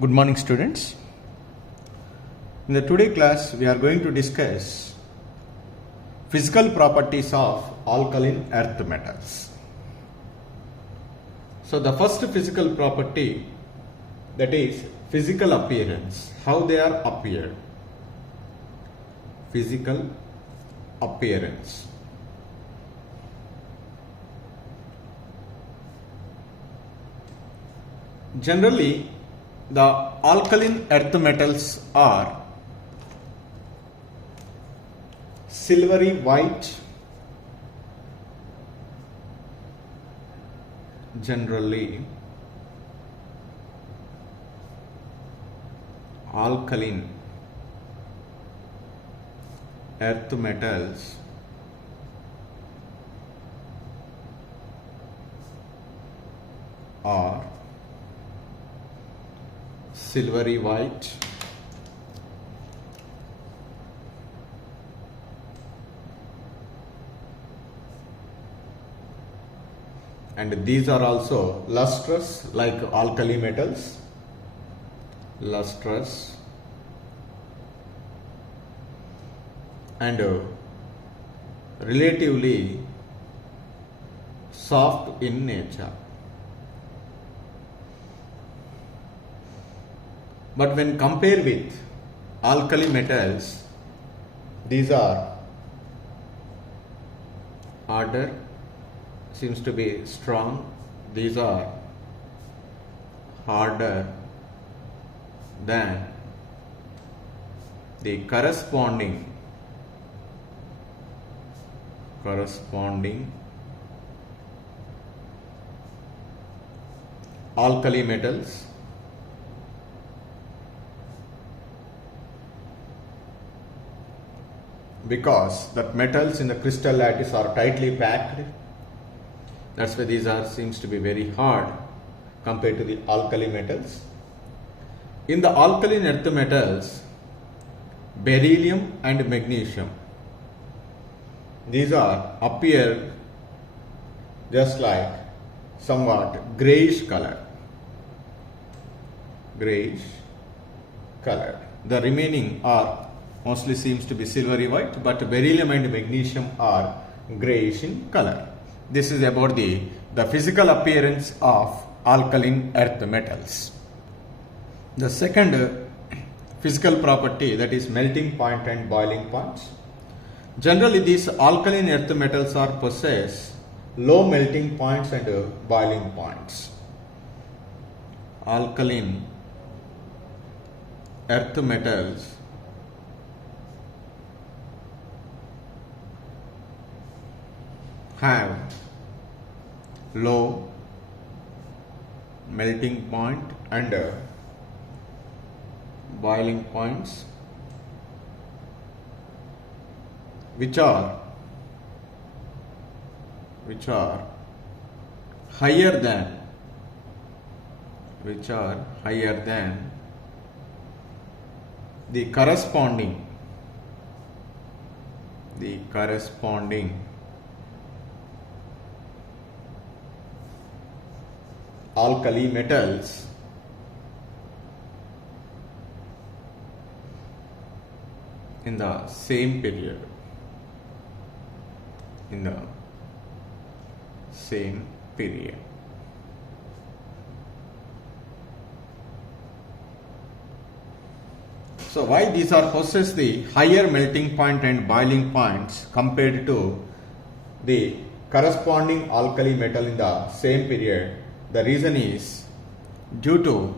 Good morning, students. In the today class, we are going to discuss physical properties of alkaline earth metals. So, the first physical property, that is physical appearance, how they are appeared. Physical appearance. Generally, the alkaline earth metals are silvery white, generally alkaline earth metals are silvery white, and these are also lustrous like alkali metals, lustrous, and relatively soft in nature. But when compared with alkali metals, these are harder, seems to be strong. These are harder than the corresponding alkali metals, because that metals in the crystal lattice are tightly packed. That's why these are seems to be very hard compared to the alkali metals. In the alkaline earth metals, beryllium and magnesium, these are appear just like somewhat grayish color. The remaining are mostly seems to be silvery white, but beryllium and magnesium are grayish in color. This is about the physical appearance of alkaline earth metals. The second physical property, that is melting point and boiling points. Generally, these alkaline earth metals are possess low melting points and boiling points. Alkaline earth metals have low melting point and boiling points, which are higher than the corresponding alkali metals in the same period. So why these are possess the higher melting point and boiling points compared to the corresponding alkali metal in the same period? The reason is due to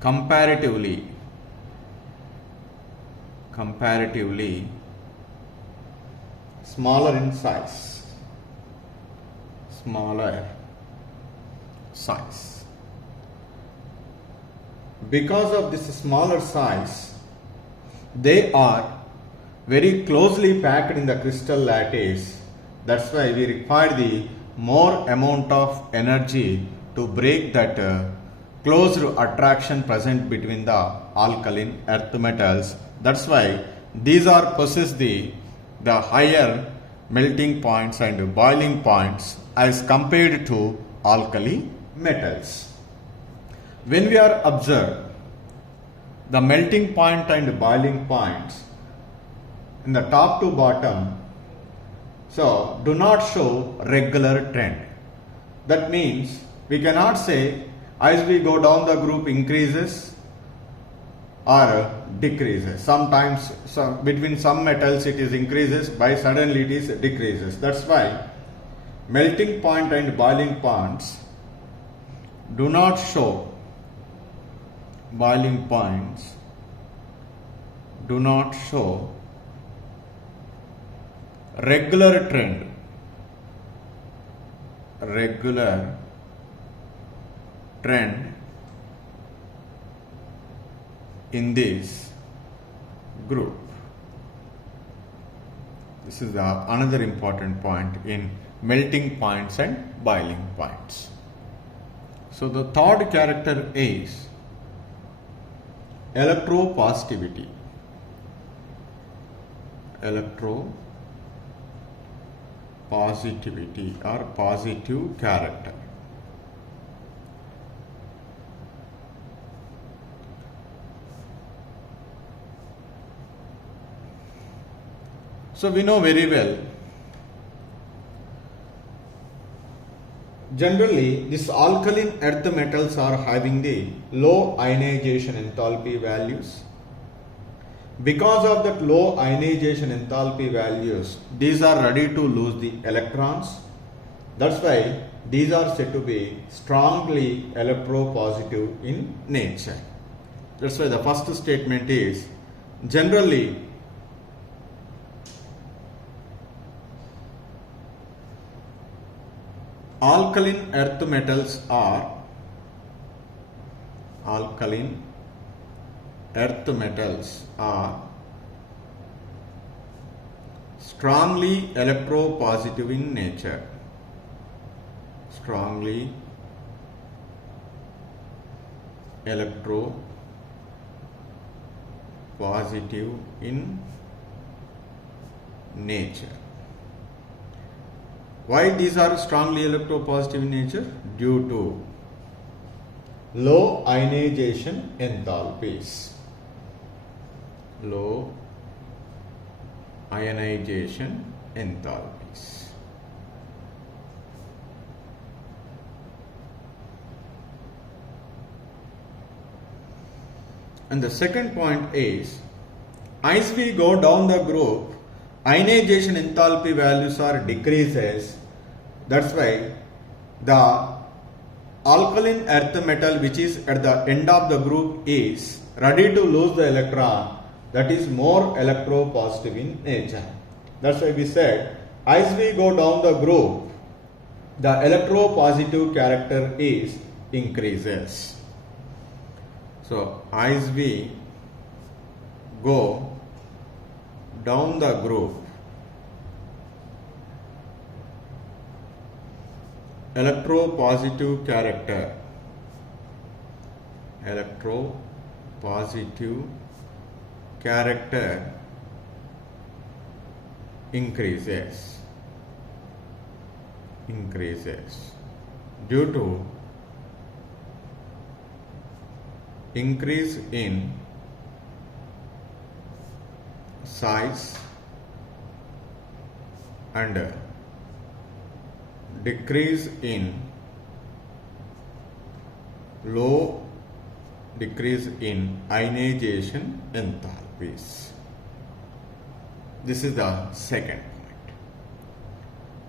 comparatively smaller in size. Because of this smaller size, they are very closely packed in the crystal lattice. That's why we require the more amount of energy to break that closed attraction present between the alkaline earth metals. That's why these are possess the higher melting points and boiling points as compared to alkali metals. when we are observe the melting point and boiling points in the top to bottom, so do not show regular trend. That means we cannot say as we go down the group increases or decreases. Sometimes between some metals it is increases, by suddenly it is decreases. That's why melting point and boiling points do not show, boiling points do not show regular trend, regular trend in this group. This is another important point in melting points and boiling points. So the third character is electropositivity. Electropositivity or positive character. So we know very well, generally these alkaline earth metals are having the low ionization enthalpy values. Because of that low ionization enthalpy values, these are ready to lose the electrons. That's why these are said to be strongly electropositive in nature. That's why the first statement is generally alkaline earth metals are strongly electropositive in nature. Strongly electropositive in nature. Why these are strongly electropositive in nature? Due to low ionization enthalpies. Low ionization enthalpies. And the second point is, as we go down the group, ionization enthalpy values are decreases. That's why the alkaline earth metal which is at the end of the group is ready to lose the electron, that is more electropositive in nature. That's why we said as we go down the group, the electropositive character is increases. So as we go down the group, electropositive character increases due to increase in size and decrease in ionization enthalpies. This is the second point.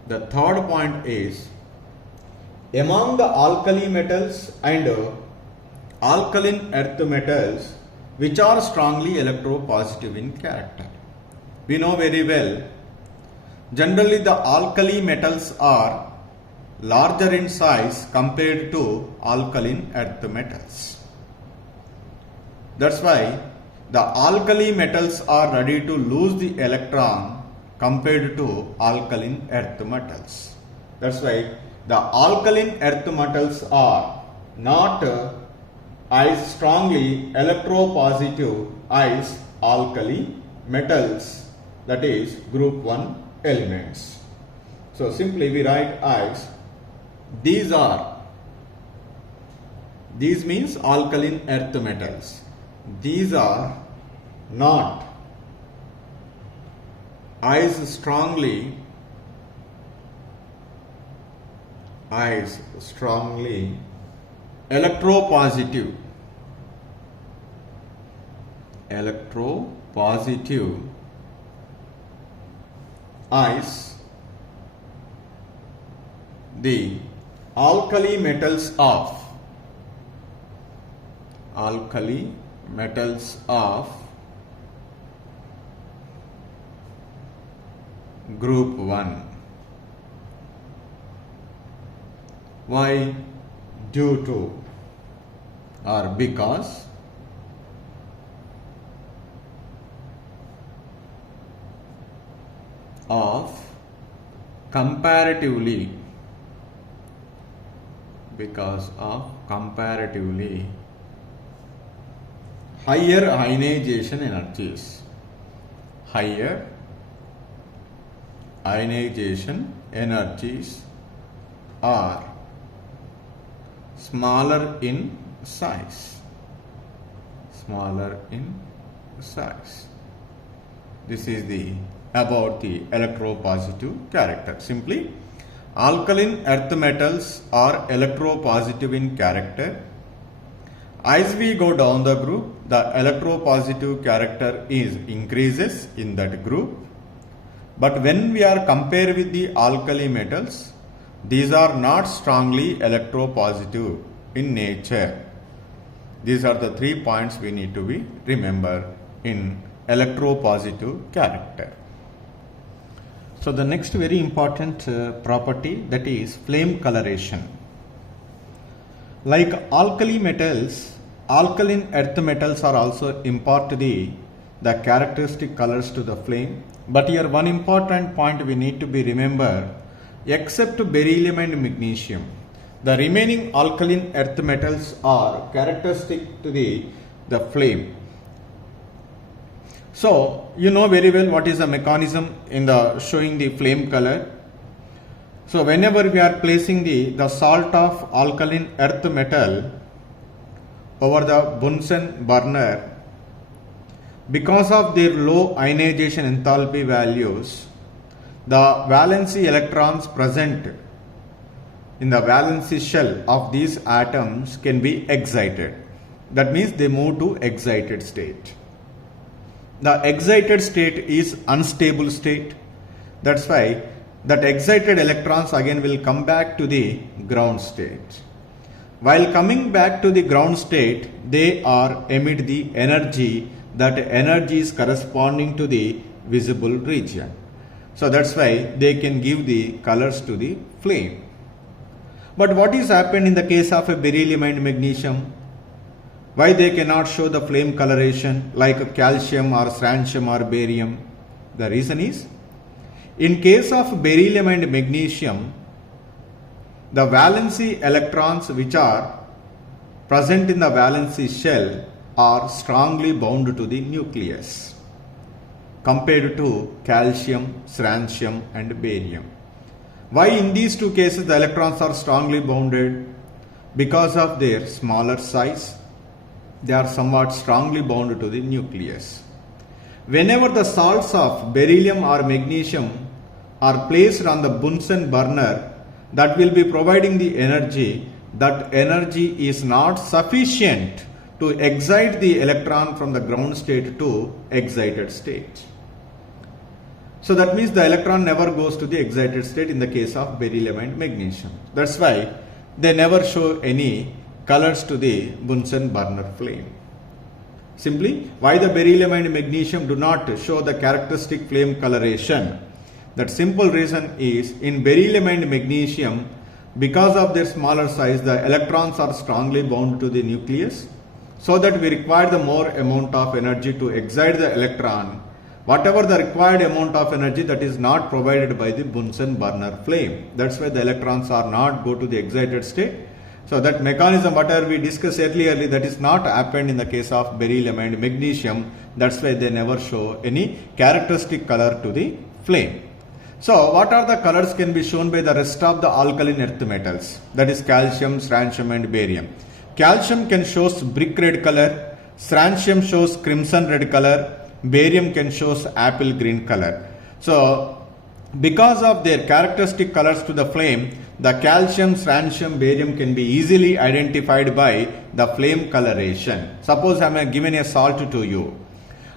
The third point is, among the alkali metals and alkaline earth metals which are strongly electropositive in character, we know very well, generally the alkali metals are larger in size compared to alkaline earth metals. That's why the alkali metals are ready to lose the electron compared to alkaline earth metals. That's why the alkaline earth metals are not as strongly electropositive as alkali metals, that is group 1 elements. So simply we write as these are These means alkaline earth metals. These are not as strongly electropositive as the alkali metals of group 1. Why? Due to or because of comparatively higher ionization energies. Higher ionization energies are smaller in size. This is about the electropositive character. Simply, alkaline earth metals are electropositive in character. As we go down the group, the electropositive character increases in that group. But when we are compared with the alkali metals, these are not strongly electropositive in nature. These are the 3 points we need to remember in electropositive character. So the next very important property, that is flame coloration. Like alkali metals, alkaline earth metals are also impart the characteristic colors to the flame. But here one important point we need to remember, except beryllium and magnesium, the remaining alkaline earth metals are characteristic to the flame. So you know very well what is the mechanism in showing the flame color. So whenever we are placing the salt of alkaline earth metal over the Bunsen burner, because of their low ionization enthalpy values, the valency electrons present in the valency shell of these atoms can be excited. That means they move to excited state. The excited state is unstable state. That's why that excited electrons again will come back to the ground state. While coming back to the ground state, they emit the energy. That energy is corresponding to the visible region. So that's why they can give the colors to the flame. But what is happened in the case of a beryllium and magnesium? Why they cannot show the flame coloration like calcium or strontium or barium? The reason is, in case of beryllium and magnesium, the valency electrons which are present in the valency shell are strongly bound to the nucleus compared to calcium, strontium and barium. Why in these two cases the electrons are strongly bounded? Because of their smaller size, they are somewhat strongly bound to the nucleus. Whenever the salts of beryllium or magnesium are placed on the Bunsen burner, that will be providing the energy. That energy is not sufficient to excite the electron from the ground state to excited state. So that means the electron never goes to the excited state in the case of beryllium and magnesium. That's why they never show any colors to the Bunsen burner flame. Simply, why the beryllium and magnesium do not show the characteristic flame coloration? That simple reason is, in beryllium and magnesium, because of their smaller size, the electrons are strongly bound to the nucleus, so that we require the more amount of energy to excite the electron. Whatever the required amount of energy, that is not provided by the Bunsen burner flame. That's why the electrons are not go to the excited state. So that mechanism, whatever we discussed earlier, that is not happened in the case of beryllium and magnesium. That's why they never show any characteristic color to the flame. So what are the colors can be shown by the rest of the alkaline earth metals? That is calcium, strontium and barium. calcium can shows brick red color, strontium shows crimson red color, barium can shows apple green color. So because of their characteristic colors to the flame, the calcium, strontium, barium can be easily identified by the flame coloration. Suppose I am given a salt to you.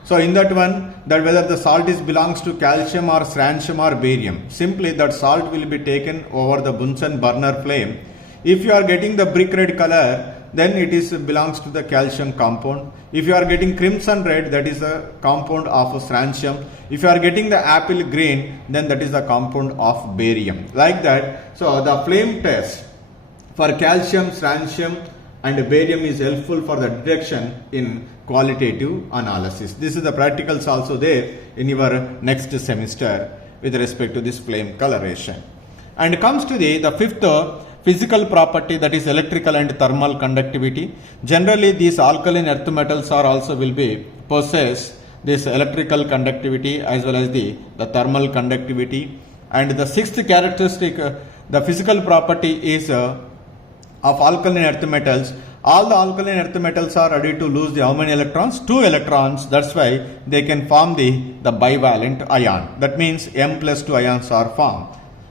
So in that one, that whether the salt belongs to calcium or strontium or barium, simply that salt will be taken over the Bunsen burner flame. If you are getting the brick red color, then it belongs to the calcium compound. If you are getting crimson red, that is a compound of strontium. If you are getting the apple green, then that is the compound of barium. Like that. So the flame test for calcium, strontium and barium is helpful for the detection in qualitative analysis. This is the practicals also there in your next semester with respect to this flame coloration. And comes to the fifth physical property, that is electrical and thermal conductivity. Generally these alkaline earth metals are also will be possess this electrical conductivity as well as the thermal conductivity. And the sixth characteristic, the physical property is of alkaline earth metals. All the alkaline earth metals are ready to lose the how many electrons? 2 electrons. That's why they can form the bivalent ion. That means M plus 2 ions are formed.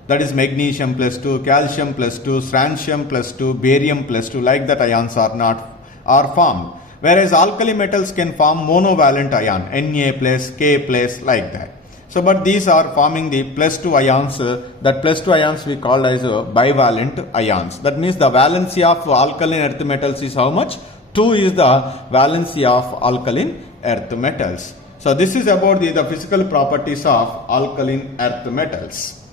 That is magnesium plus 2, calcium plus 2, strontium plus 2, barium plus 2. Like that ions are formed. Whereas alkali metals can form monovalent ion, Na plus, K plus, like that. So, but these are forming the plus 2 ions. That plus 2 ions we call as bivalent ions. That means the valency of alkaline earth metals is how much? 2 is the valency of alkaline earth metals. So, this is about the physical properties of alkaline earth metals.